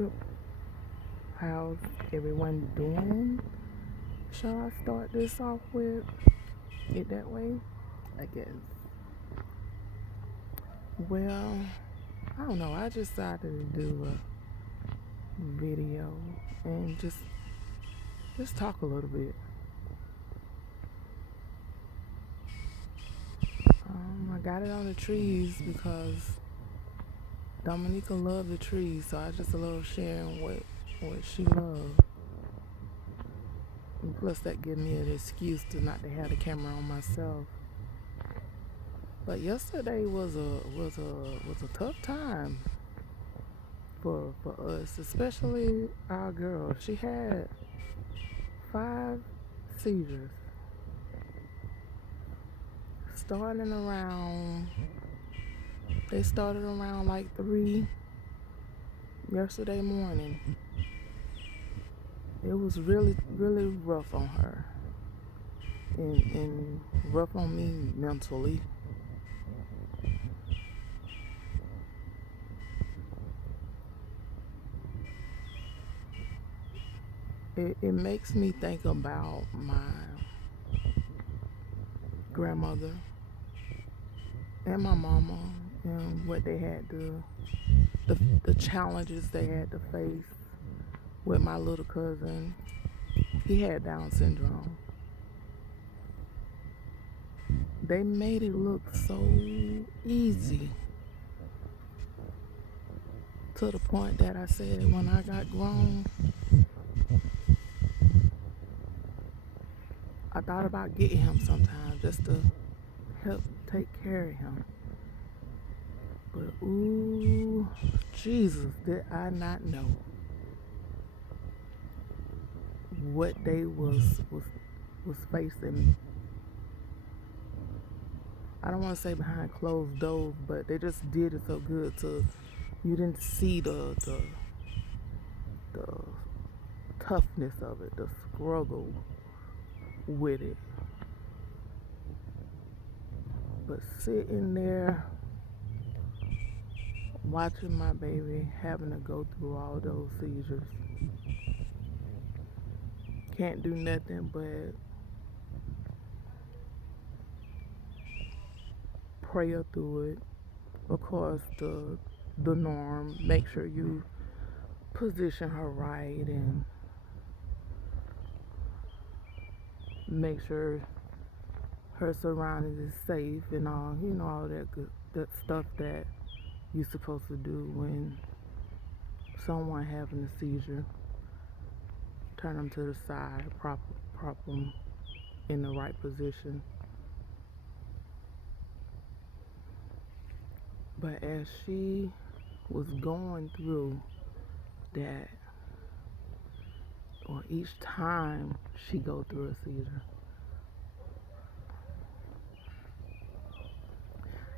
Good. How's everyone doing? Shall I start this off with it that way? I guess. Well, I don't know. I just decided to do a video and just talk a little bit. I got it on the trees because Dominica loved the trees, so I just love sharing what she loved. And plus, that gives me an excuse to not to have the camera on myself. But yesterday was a tough time for us, especially our girl. She had 5 seizures, starting around. They started around like 3 yesterday morning. It was really rough on her, and rough on me mentally. It makes me think about my grandmother and my mama and what they had to, the challenges they had to face with my little cousin. He had Down syndrome. They made it look so easy, to the point that I said when I got grown, I thought about getting him sometime just to help take care of him. But ooh, Jesus, did I not know what they was facing. I don't want to say behind closed doors, but they just did it so good to you didn't see the toughness of it, the struggle with it. But sitting there watching my baby having to go through all those seizures, can't do nothing but pray her through it. Of course, the norm, make sure you position her right and make sure her surroundings is safe and all, all that stuff that you're supposed to do when someone having a seizure. Turn them to the side, prop them in the right position. But as she was going through that, or each time she go through a seizure,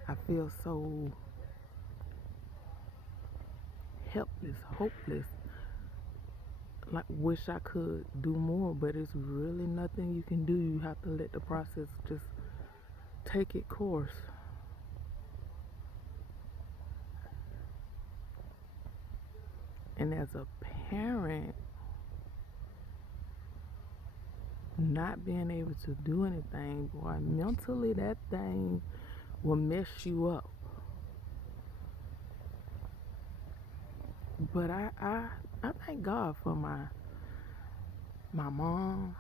I feel so helpless, hopeless. Like, wish I could do more, but it's really nothing you can do. You have to let the process just take its course. And as a parent, not being able to do anything, boy, mentally that thing will mess you up. But I thank God for my mom,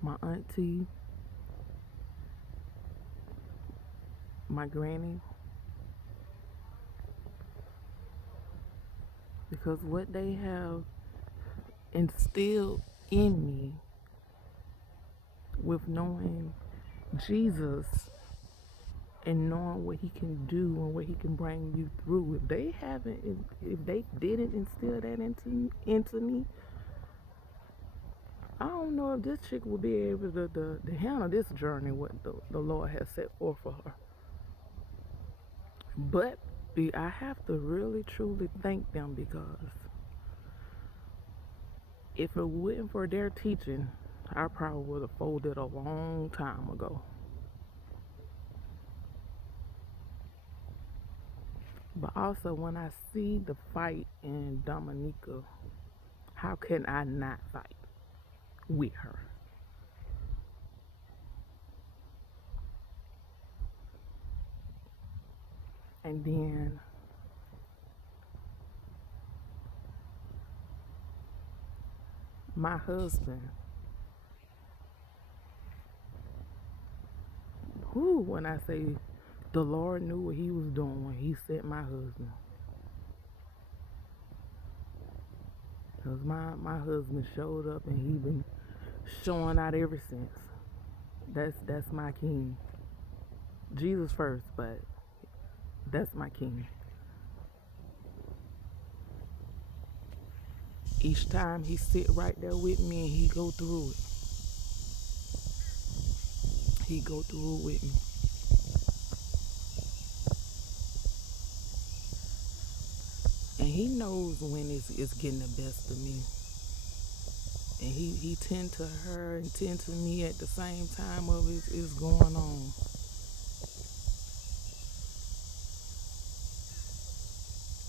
my auntie, my granny, because what they have instilled in me with knowing Jesus and knowing what he can do and what he can bring you through. If they didn't instill that into me, I don't know if this chick will be able to handle this journey what the Lord has set forth for her. But I have to really truly thank them, because if it wasn't for their teaching, I probably would have folded a long time ago. But also, when I see the fight in Dominica, how can I not fight with her? And then my husband, who, when I say the Lord knew what he was doing when he sent my husband. Because my husband showed up and he been showing out ever since. That's my king. Jesus first, but that's my king. Each time he sit right there with me and he go through it. He go through it with me. And he knows when it's getting the best of me. And he tend to her and tend to me at the same time of it's going on.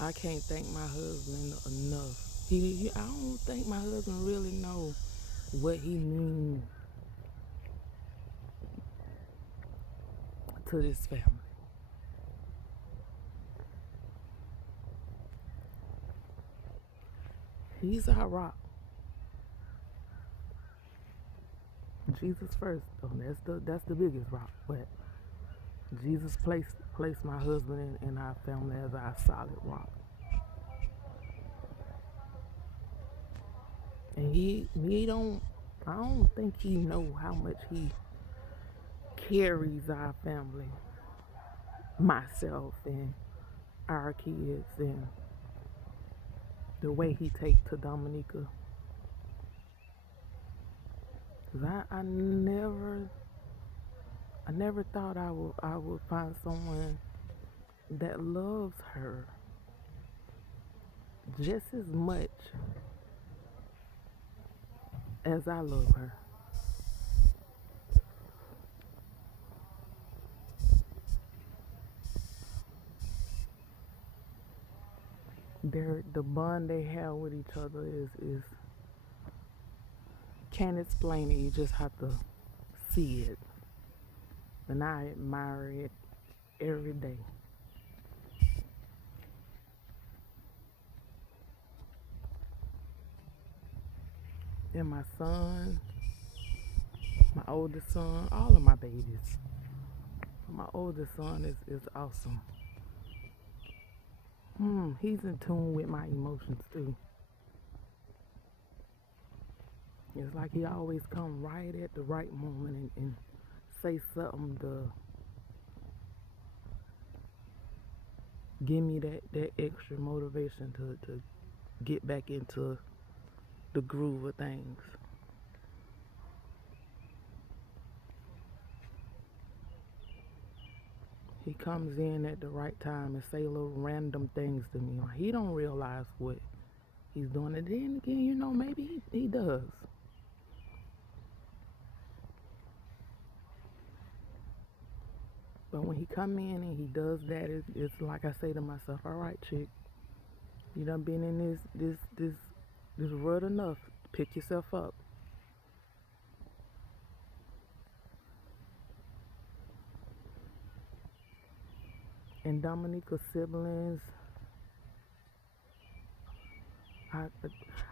I can't thank my husband enough. I don't think my husband really know what he means to this family. He's our rock. Jesus first, though. That's the biggest rock. But Jesus placed my husband in our family as our solid rock. And I don't think he know how much he carries our family, myself and our kids, and the way he take to Dominica. Cause I never thought I would find someone that loves her just as much as I love her. The bond they have with each other is can't explain it. You just have to see it, and I admire it every day. And my son, my oldest son, all of my babies. My oldest son is awesome. He's in tune with my emotions too. It's like he always come right at the right moment and say something to give me that extra motivation to get back into the groove of things. He comes in at the right time and say little random things to me. He don't realize what he's doing. And then again, maybe he does. But when he come in and he does that, it's like I say to myself, all right, chick, you done been in this rut enough. Pick yourself up. And Dominica's siblings, I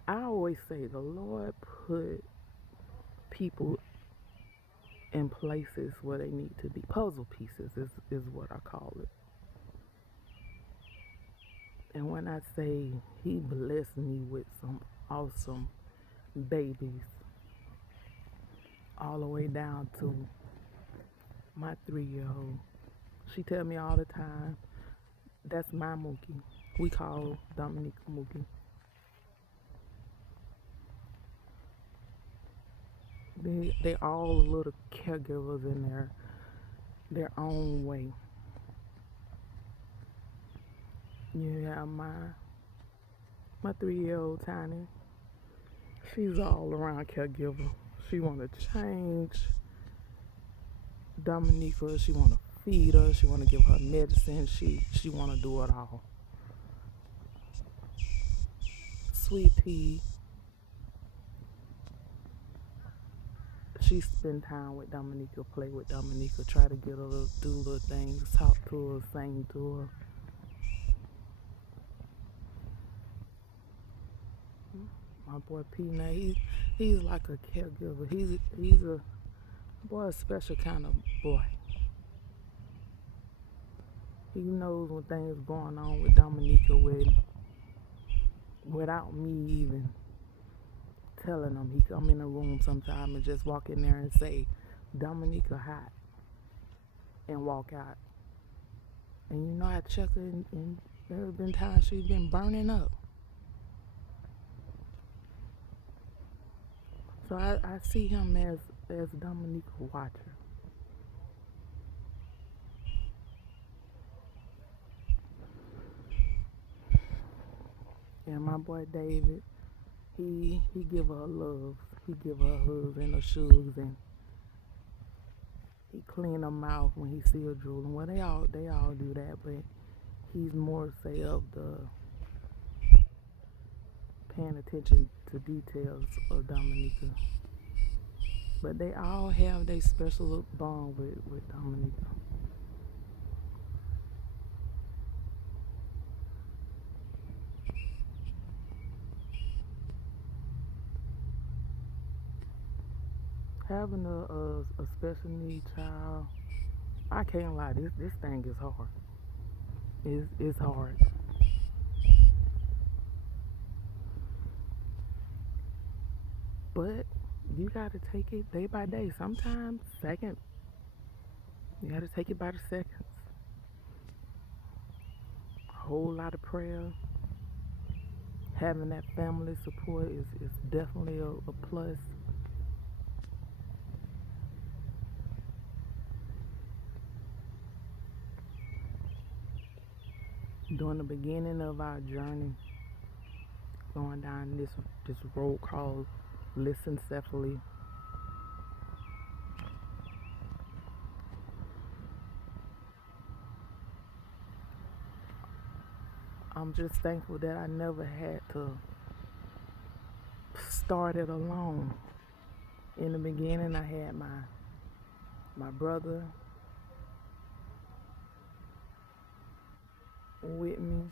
I always say the Lord put people in places where they need to be. Puzzle pieces is what I call it. And when I say he blessed me with some awesome babies, all the way down to my 3-year-old. She tell me all the time, that's my Mookie. We call Dominica Mookie. They all little caregivers in their own way. You have my 3-year-old Tiny. She's all around caregiver. She wanna change Dominica. She wanna feed her. She want to give her medicine. She want to do it all. Sweet Pea, she spend time with Dominica, play with Dominica, try to get her to do little things, talk to her, sing to her. My boy Peanut, he's like a caregiver. He's a boy, a special kind of boy. He knows when things going on with Dominica without me even telling him. He come in the room sometime and just walk in there and say, Dominica hot, and walk out. And you know, I check her, and there have been times she's been burning up. So I see him as Dominica watcher. And my boy David, he give her love. He give her hugs and her shoes, and he clean her mouth when he see her drooling. Well, they all do that, but he's more say of the paying attention to details of Dominica. But they all have their special bond with Dominica. Having a special need child, I can't lie, this thing is hard. It's hard. But you gotta take it day by day. Sometimes second, you gotta take it by the seconds. A whole lot of prayer. Having that family support is definitely a plus. During the beginning of our journey, going down this road called Lissencephaly, I'm just thankful that I never had to start it alone. In the beginning, I had my brother with me,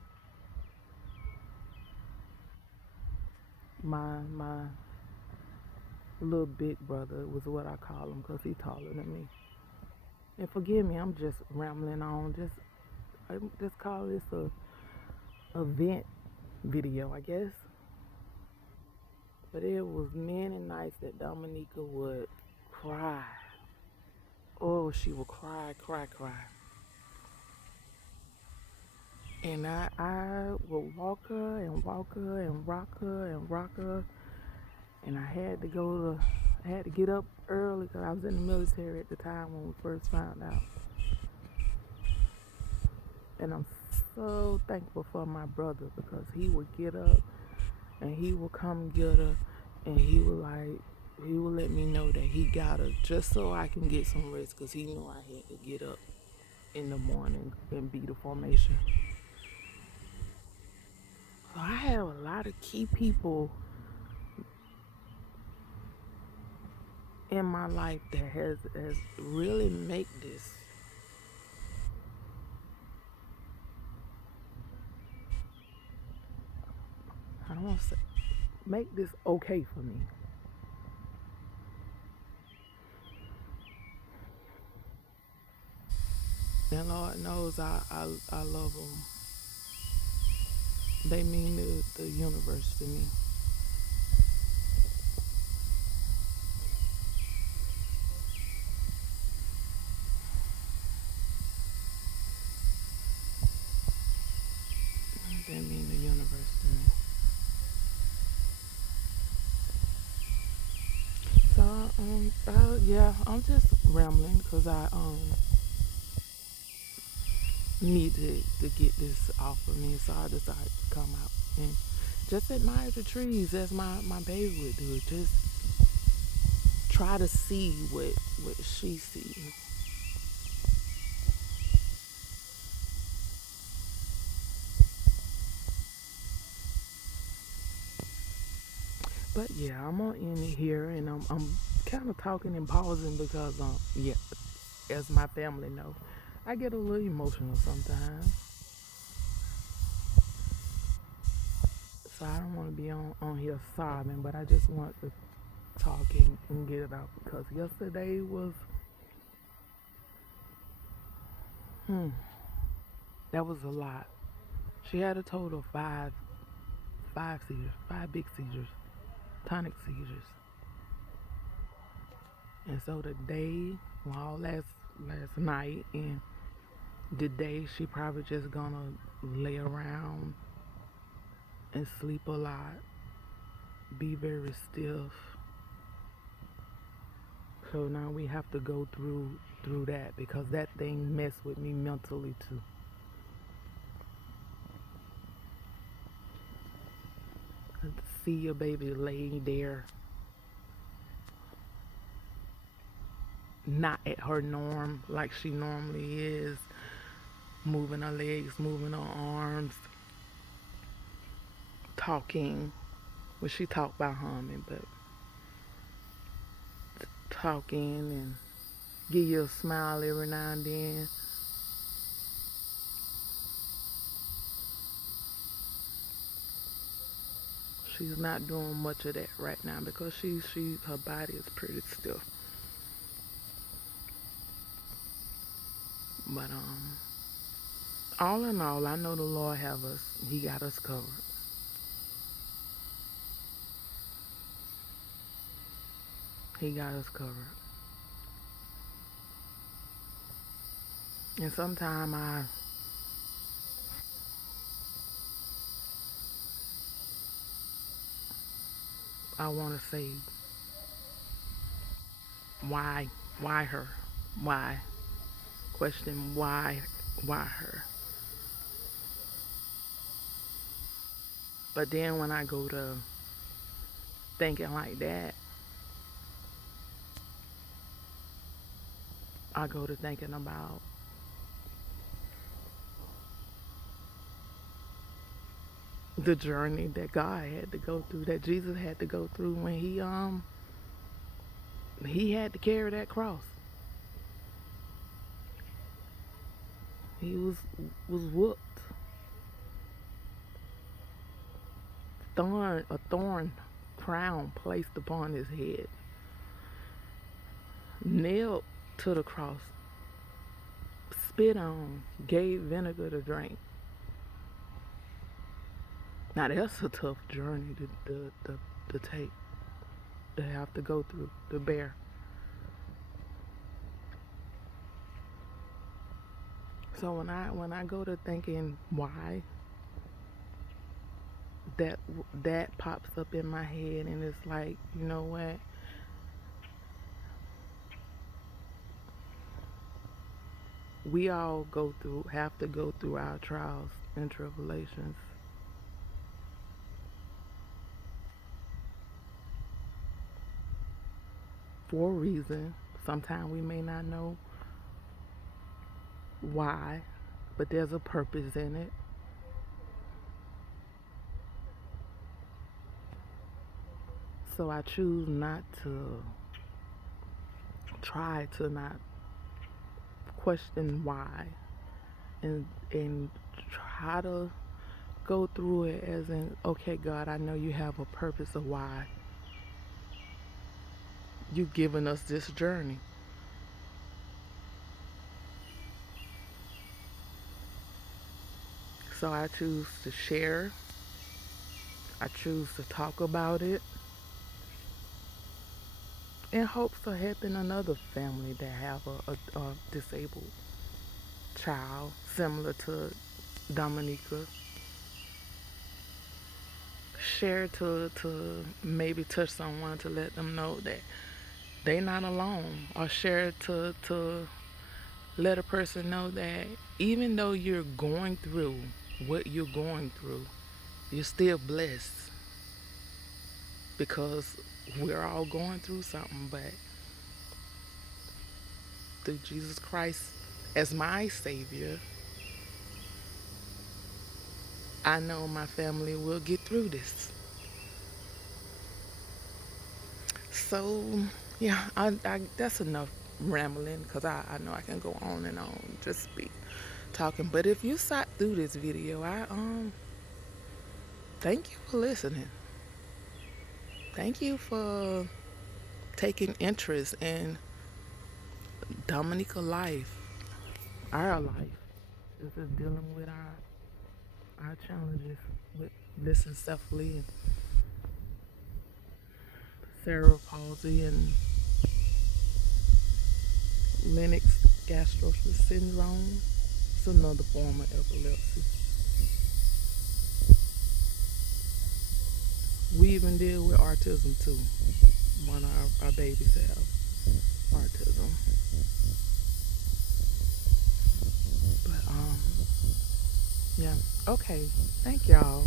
my little big brother was what I call him because he's taller than me. And forgive me, I'm just rambling on. I just call this a vent video, I guess. But it was many nights that Dominica would cry. Oh, she would cry. And I would walk her and rock her. And I had to get up early because I was in the military at the time when we first found out. And I'm so thankful for my brother because he would get up and he would come get her, and he would let me know that he got her just so I can get some rest because he knew I had to get up in the morning and be the formation. So I have a lot of key people in my life that has really make this I don't want to say make this okay for me. And Lord knows I love them. They mean the universe to me. They mean the universe to me. So yeah, I'm just rambling because I need to get this off of me, so I decided to come out and just admire the trees as my baby would do. Just try to see what she sees. But yeah, I'm gonna end it here, and I'm kind of talking and pausing because yeah, as my family know, I get a little emotional sometimes, so I don't want to be on here sobbing, but I just want to talk and get it out because yesterday was hmm, that was a lot. She had a total of five seizures, five big seizures, tonic seizures, and so today, well, last night and today, she probably just gonna lay around and sleep a lot, be very stiff. So now we have to go through that because that thing messed with me mentally too. To see your baby laying there, not at her norm like she normally is, moving her legs, moving her arms, talking. Well, she talked by humming, but talking and give you a smile every now and then. She's not doing much of that right now because she her body is pretty stiff. But all in all, I know the Lord have us. He got us covered. He got us covered. And sometimes I want to say why why her, why question why her. But then when I go to thinking like that, I go to thinking about the journey that God had to go through, that Jesus had to go through when he had to carry that cross. He was whooped, a thorn crown placed upon his head, nailed to the cross, spit on, gave vinegar to drink. Now that's a tough journey to take, to have to go through, to bear. So when I go to thinking why, that that pops up in my head, and it's like, you know what? We all have to go through our trials and tribulations for a reason. Sometimes we may not know why, but there's a purpose in it. So I choose not to try to not question why, and try to go through it as in, okay, God, I know you have a purpose of why you've given us this journey. So I choose to share. I choose to talk about it in hopes of helping another family that have a disabled child similar to Dominica. Share to maybe touch someone to let them know that they not alone, or share to let a person know that even though you're going through what you're going through, you're still blessed because we're all going through something, but through Jesus Christ as my Savior, I know my family will get through this. So yeah, that's enough rambling because I know I can go on and on, just be talking. But if you sat through this video, I thank you for listening. Thank you for taking interest in Dominica life, our life. This is dealing with our challenges with Lissencephaly and cerebral palsy and Lennox gastroscopy syndrome. It's another form of epilepsy. We even deal with autism too. One of our babies have autism. But yeah. Okay. Thank y'all.